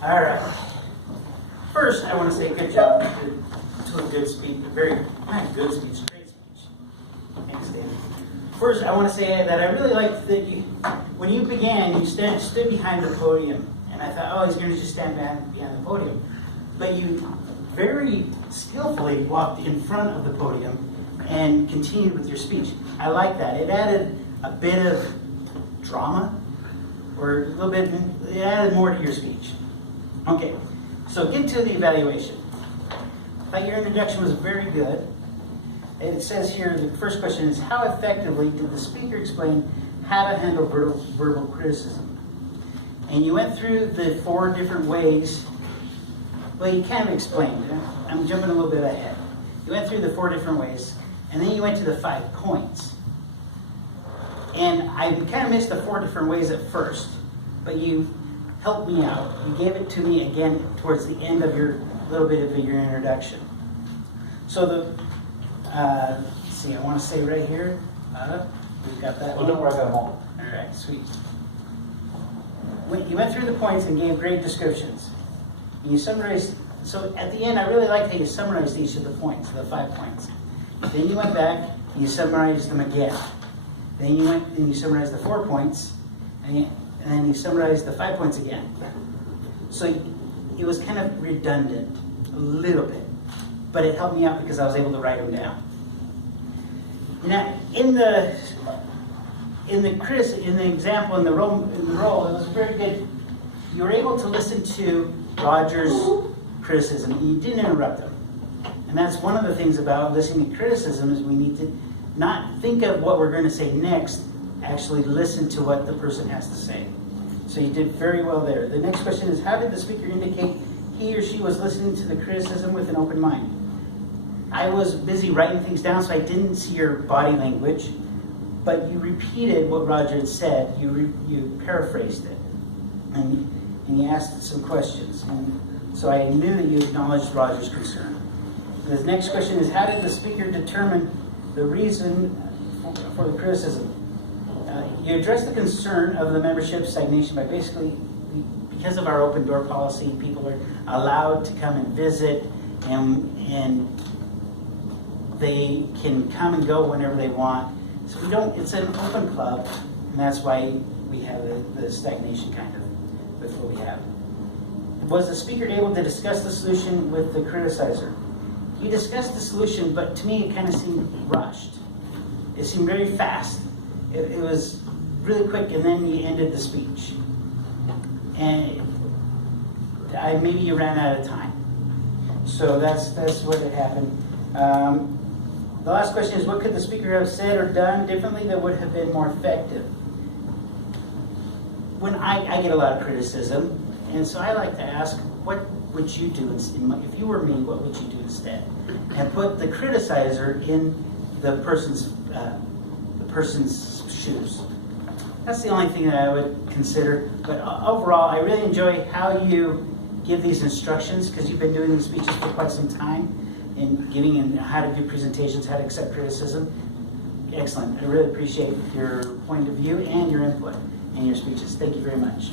All right. First, I want to say good job to a good speech, a very not good speech, great speech. Thanks, Dan. First, I want to say that I really liked that when you began, you stood behind the podium, and I thought, oh, he's going to just stand behind the podium. But you very skillfully walked in front of the podium and continued with your speech. I like that. It added a bit of drama, or a little bit. It added more to your speech. Okay, so get to the evaluation. I thought your introduction was very good. It says here, the first question is, how effectively did the speaker explain how to handle verbal criticism? And you went through the 4 different ways. Well, you kind of explained. I'm jumping a little bit ahead. You went through the 4 different ways, and then you went to the 5 points. And I kind of missed the 4 different ways at first, but you helped me out. You gave it to me again towards the end of your little bit of your introduction. So let's see, I want to say right here, we've got that. Well, don't worry, I got them all. All right, sweet. You went through the points and gave great descriptions. And you summarized, so at the end, I really liked how you summarized each of the points, the 5 points. Then you went back and you summarized them again. Then you went and you summarized the 4 points, and then you summarized the 5 points again. So it was kind of redundant, a little bit, but it helped me out because I was able to write them down. Now, in the example, in the role, it was very good. You were able to listen to Roger's criticism, and you didn't interrupt him. And that's one of the things about listening to criticism is we need to not think of what we're going to say next, actually listen to what the person has to say. So you did very well there. The next question is, how did the speaker indicate he or she was listening to the criticism with an open mind? I was busy writing things down, so I didn't see your body language, but you repeated what Roger had said. You paraphrased it, and you asked some questions. And so I knew that you acknowledged Roger's concern. The next question is, how did the speaker determine the reason for the criticism? You addressed the concern of the membership stagnation by basically, because of our open door policy, people are allowed to come and visit, and they can come and go whenever they want. So it's an open club, and that's why we have the stagnation kind of with what we have. Was the speaker able to discuss the solution with the criticizer? You discussed the solution, but to me it kind of seemed rushed. It seemed very fast. It was really quick, and then you ended the speech. And maybe you ran out of time. So that's what had happened. The last question is, what could the speaker have said or done differently that would have been more effective? When I get a lot of criticism, and so I like to ask, what would you do if you were me? What would you do instead? And put the criticizer in the person's shoes. That's the only thing that I would consider. But overall, I really enjoy how you give these instructions, because you've been doing these speeches for quite some time, and giving how to do presentations, how to accept criticism. Excellent. I really appreciate your point of view and your input and your speeches. Thank you very much.